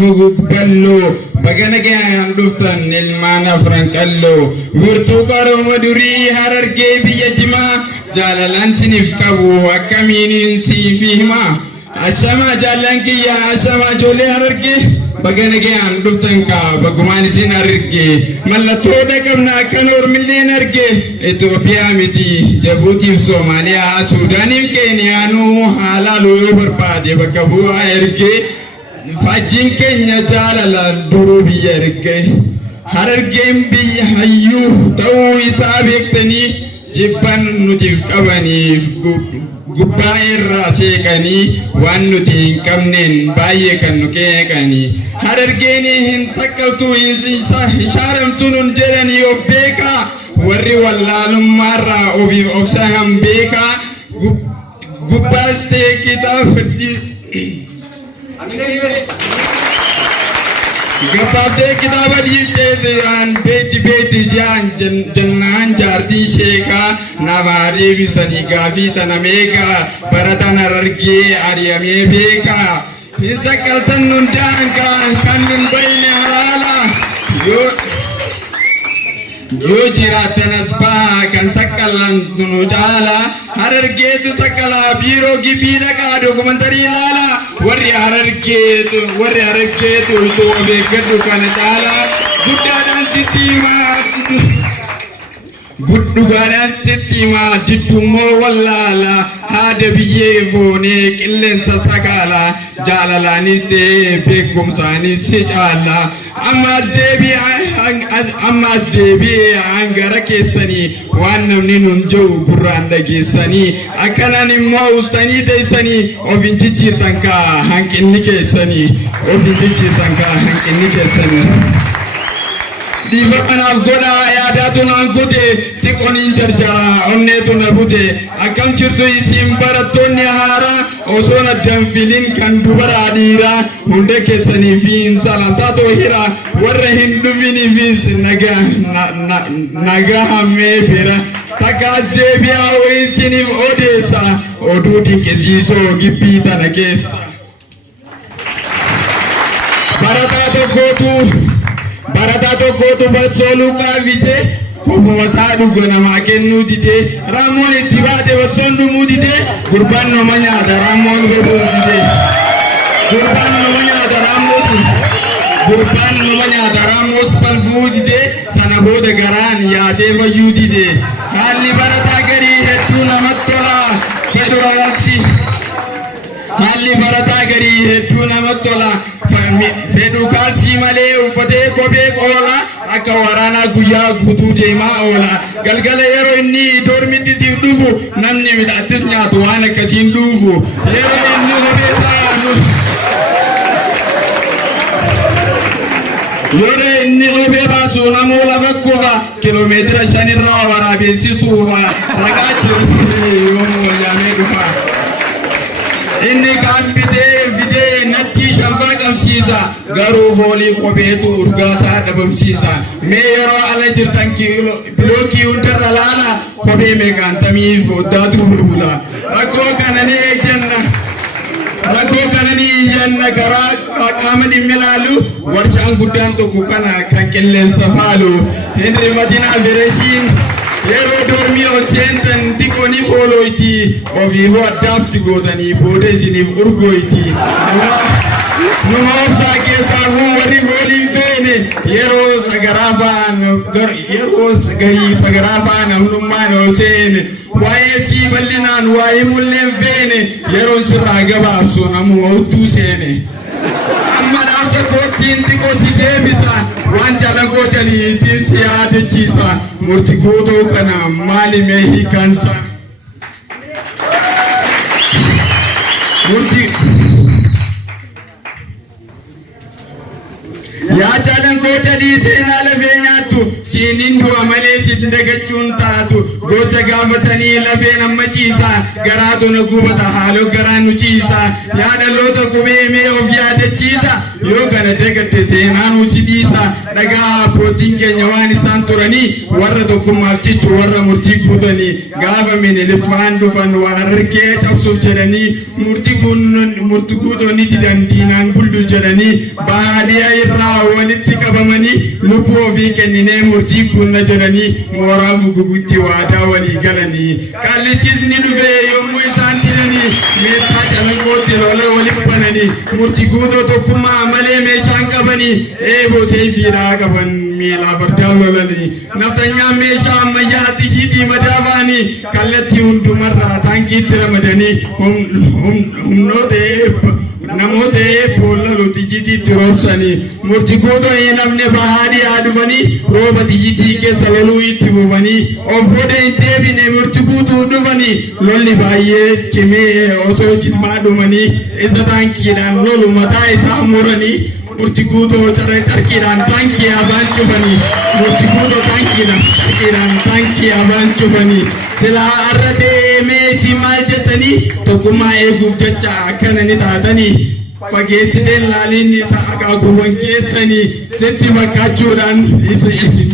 fugu ballo bagana ke anduftan ilmana frankallo wirtu karo maduri hararge biyajima jalalan sinif kabu akaminin si fihma asama jalanki ya asama jole hararge bagana ke anduftan ka bagumani sin hararge mallato da kamna kanor millen harge Ethiopia miti Djibouti Somalia Sudan Kenya nu halalu berbade bakabu hararge fajin Kenya jalala duru biyarge hararge bi hayu taw isabektani jibban nutif kabani Gubair rase kani wan nuti kamnen baye kan nuke kani harargeni hin sakaltu hisharam tunun jerani of beka warri wallalum marra obi ofsaham beka gubaste kitab Gapate kitaba dite an beti jan jannan jardi sheka navari bisani gafi tanameka baratana rarge ariyame beka hisakaltan nun janka kanun bayne halala yo jiratan asba kan sakalan tunu jala hararge tu sakala biro gibira ka dokumentari lala warri hararge tu to be gadu kana jala gudduganan sitima ditumo wallala hade biye vone killen sasakala jalalaniste bekum sani sicala amas debi angara kesani wannam ninun jow buranda gesani akanani maustani desani ovinjir tanka hankinni kesani Diva kanaf goda yadatun angkute tikonin jarjara onnetun abute akam cirtu isim baratonni hara osona damfilin kan dubara adira hunde kesani fin salam tato hira warra hindu vini vis naga hamme bira takas debia oinsinif odesa oduti kesiso gipita nakes baratato gotu batsolu kavite kubu wasadu gona makenu dite ramon itibate wasondu mudite kurban no manya da ramon gobu dite kurban no manya da ramos palfu dite sanaboda garan ya jeva yudite hali barata gari hetu namattola fedura waksi hali barata gari hetu namattola fedu kalsi male ufate kobe kola akawarana guya gutu jema ola galgala yero inni dormiti dufu namni midatis nyaatu wana kasin dufu yero inni hobesa yore inni hobe basu namola bakkuva kilometra shanirra warabe sisuva ragachi yomo yamedufa inni kambite vide natti shamba kamsisa garu voli kobetu urgasa dabamsisa me yaro ala jirtan kilo bloki unteralala kobe me kantami fodatu bulbula rako kanani janna kara akamadi melalu warshan gudan to kukana kankellen safalu henry madina vereshin Yero dormi on senten dikoni follow iti ovi ho adapt godani bode sinif urgo iti numa opsa kesa hu wari voli fene yero sagarafa namnuma no sene waye si ballinan waye mullen fene yero sirra gaba so namu otu sene amma namsa kotin tiko si debisa wanjala gotani tinsi ade chisa murti goto kana mali mehi kansa murti ya jalan gotani sena la venyatu siinin du'a malee sin dagachuun taatu gocha gaafatanii lafeen amma ciisa garaatu na gubata haaloo garaan nu ciisa yaadaloota qubee mee of yaadachiisa yoo kana dagatte seenaan si dhiisa dhagaa abbootiin keenya waan isaan turanii warra tokkummaaf cichu warra murtii guutanii gaafa miniliffaan dhufan waan argee cabsuuf jedhanii murtii guutonni didan diinaan buldu jedhanii baadiyyaa irraa walitti qabamanii lubbuu ofii kenninee murtii guunna jedhanii mooraa fugugutti waadaa walii galanii kallichis ni dhufee yommuu isaan didanii meettaa calaqootti lola walitti bananii murtii guutoo tokkummaa malee meeshaan qabanii eeboo seefiidhaa qaban miilaa bardaan lolanii naftanyaa meeshaa ammayyaa xiyyiitii madaabaanii kallattii hundumarraa taankiitti ramadanii namoota boolla xiyyiitiitti roobsanii murtii guutoo hin hafne bahaadii adufanii rooba xiyyiitii keessa loluu itti buufanii of booda hin deebine murtii guutuu dhufanii lolli baay'ee cimee osoo jilmaa dhumanii isa taankiidhaan lolu mataa isaa muranii murtii guutoo carqiidhaan taankii abaan cufanii murtii guutoo carqiidhaan taankii abaan cufanii silaa arra deemee si maal jettanii tokkummaa eeguuf jecha akkana ni taatanii fageessiteen laaliin isa akaakuuwwan keessanii sitti fakkaachuudhaan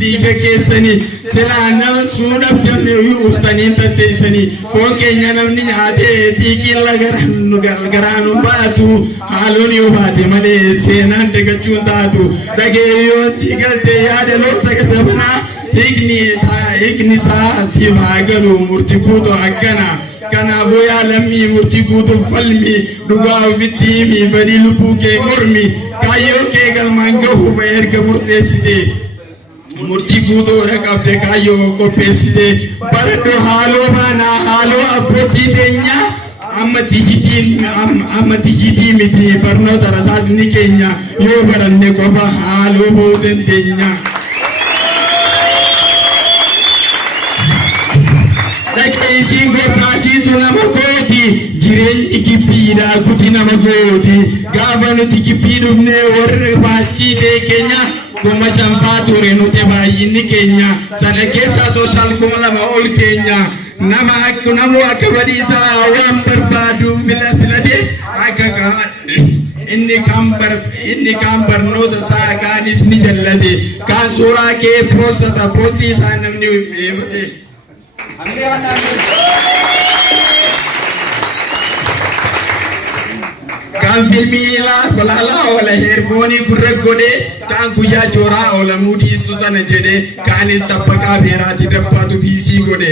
dhiiga keessanii silaa nama suudhaaf damne ustanii tatteessanii foon keenya namni nyaatee xiiqiin garaan baatu haaloon yoo baate malee seenaan dagachuun taatu dhageeyyoon si galte yaadaloota gazabanaa hiikni isaa si haa galu murtii guutoo akkana kanaafuu yaa lammii murtii guutuuf falmi dhugaa ofitti himi badii lubbuu kee mormi kaayyoo kee galmaan gahuuf erga murteessite murtii guutoo qabde kaayyoo qopheessite baradhu haaloo baanaa haaloo abbootii teenyaa amma tijjiitii miti barnoota rasaasni keenya yoo baranne qofa haaloo ba'uu dandeenya. Dhageessiin gorsaasiitu nama gooti jireenyi gibbiidha guddina nama gooti gaafa nuti gibbii dhufnee warri baachii keenya kuma shanfaa ture nuti baay'inni keenya sana keessaa sooshaal kuma lama ol keenya nama akka badiisaa waan barbaadu filate akka inni kan barnoota isaa kaanis ni jallate kaan suuraa kee poostii isaa namni eebate. Kan filmiila balaalaa oola heerfoonii gurra godhee kaan guyyaa jooraa oola muutii tutana jedhee kaanis tabbaqaa beeraati dabbaatu biisii godhe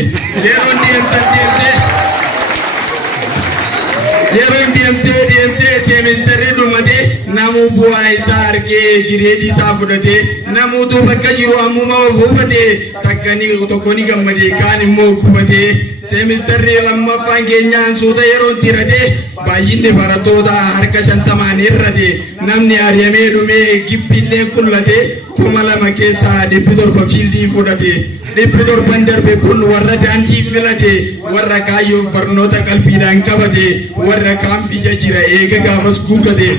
yeroon deemtee seemisarri dhumatee namuu bu'aa isaa argee gireedii isaa fudhatee namuutu bakka jiru ammuma of hubatee takkanii tokko ni gammadee kaan immoo kubatee seemisarri lammaffaan keenyaan suuta yeroon tiratee baay'inni barattoota harka 50 irratee namni ari'amee dhumee gibbiillee kullatee 2000 keessaa 700 fiildii fudhatee 700 darbe kun warra daandii filate warra kaayyoo barnoota qalbiidhaan qabate warra kaan biyya jira eega gaafas guugate.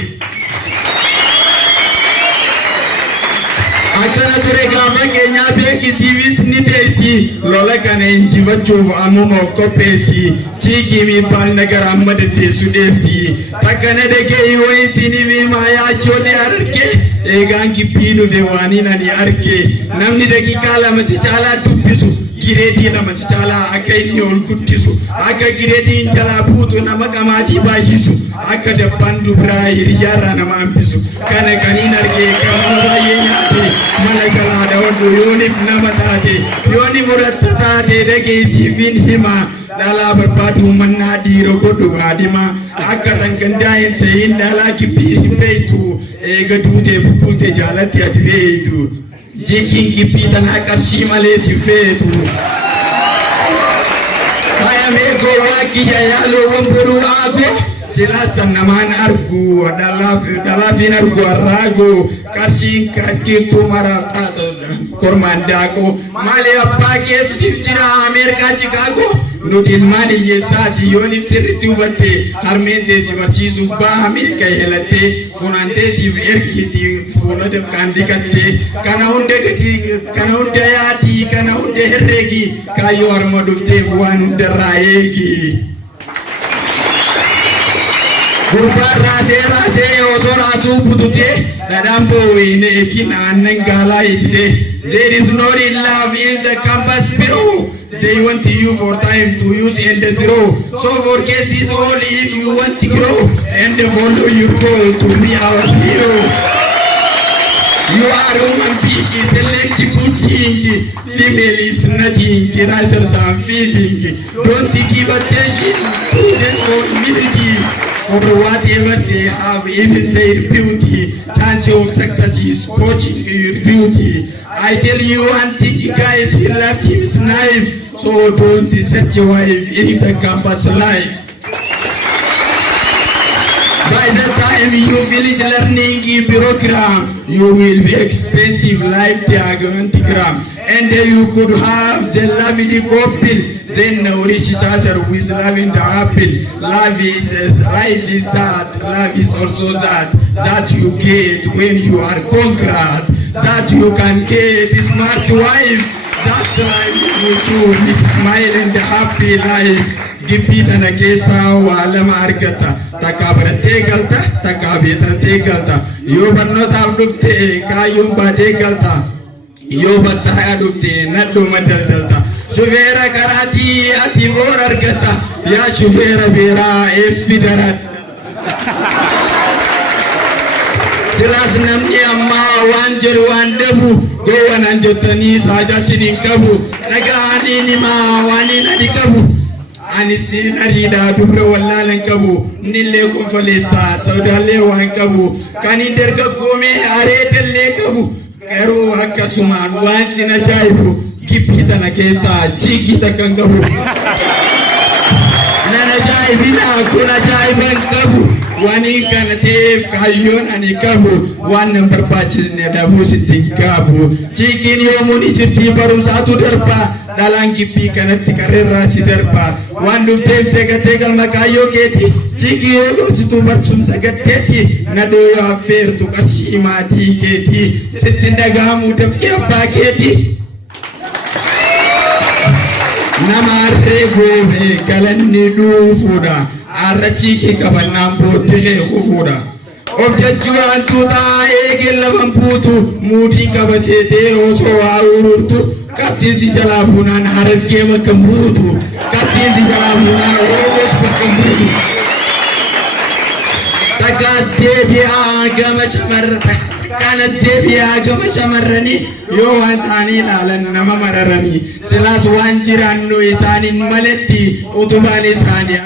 Akkana ture gaafa keenyaa beekisiifis ni teessi lola kana injifachuuf ammuma of qopheessi ciikii miibbaan nagara amma dandeessu dheessi takkana dhagee yoo isiniif himaa yaachoolii arge eegaan gibbii dhufe waaniin ani arge namni daqiiqaa 2 si caalaa dubbisu gireedii 2 si caalaa akka inni ol guddisu akka gireediin jalaa buutu nama qamaatii baay'isu akka dabbaan dubraa hiriyaarraa nama hambisu kana kaniin arge kan nama baay'ee nyaate mala galaadha hodhu yooniif nama taate yooni muratta taate dhageessiifin himaa dhalaa barbaadu mannaa dhiiroo godhu gaadhimaa akka tangandaa'in seeyin dhalaa gibbii hin beektu eega duutee bubbulte jaalatti ati beektu jikiin gibbii tanaa qarshii malee si feetu faayamee gowwaa kiyya yaaloowwan boruu aagoo silaas tan namaan argu dhalaafiin argu arraago qarshiin kirtuu maraaf taata kormaan daakoo malee abbaa keetu siif jira Ameerikaa Chicaagoo nuti ilmaan hiyyeessaati yoonif sirritti hubatte harmeen teessi barsiisuuf bahamee ka'e helatte funaan teessiif ergiiti fuula dukkaan dikatte kana hunda yaadii kana hunda herreegi kaayyoo harma dhufteef waan hundarraa eegi. Gurbaan raatee osoo raasuu bututee dhadhaan boo'ine eegin aannan gaalaa itite. There is no real love in the campus bureau. They want you for time to use and throw. So forget this all if you want to grow and follow your goal to be our hero. You are human being, select good thing. Female is nothing, risers and feeling. Don't give attention to them for community. For whatever they have, even their beauty, chance of success is coaching your beauty. I tell you one thing, guys, he left his knife, so don't search your wife in the campus life. By the time you finish learning the program, you will be expensive life diagram, and you could have the lovely couple. Then nourish each other with love in the apple. Life is sad. Love is also that you get when you are conquered. That you can get a smart wife. That life with you with smile and happy life. Gibbi tana keessa waa lama argata. Takka baratee galta, takka beektee galta. Yoo barnootaaf dhufte kaayyoon baatee galta. Yoo battaraa dhufte nadhuma daldalta. Shufeera karaatii ati boor argata. Yaa shufeera beeraa eeffi daradha. Silaas namni ammaa waan jedhu waan dhabu gowwan anjottanii saajaasin hin qabu. Dhaga'anii nimaa waan hin adi qabu. Ani siin ariidhaa dubra wallaalan qabu. Nillee konfoleessaa sodaallee waan qabu. Kan hin dargaggoomee areedallee qabu. Garuu akkasumaan waan sin ajaa'ibu. Gibbi tana keessa jigii takkan qabu. Nan ajaa'ibina kun ajaa'iban qabu. Waan kana ta'eef kaayyoon ani qabu. Waan nan barbaachisne dhabuu sitti hin qabu. Jigiin yoomuu ni jirti barumsaatu darba. Dhalaan gibbii kanatti qarreerraa si darba. Waan dhufteef teegatee galma kaayyoo keeti. Jigii yoo gorsitu barumsa gaddeeti. Nadoo yoo affeertu qarshii maatii keeti. Sitti dhagahamuu dabqee abbaa keeti. Nama reegoome galanni dhufuudha. Arrachiki qabannaan boottee kufuudha. Of jechuun tuutaa eegee laban buutu muutiin qabaseetee osoo waa ururtu qabxiin si jalaa buunaan harargee bakka buutu. Qabxiin si jalaa buunaan oromoos bakka buutu. Takkaas deebi'aa gama shamarranii. Kanas deebi'aa gama shamarranii yoo waan isaanii ilaalan nama mararanii. Silaas waan jiraannu isaaniin maletti utubaan isaanii.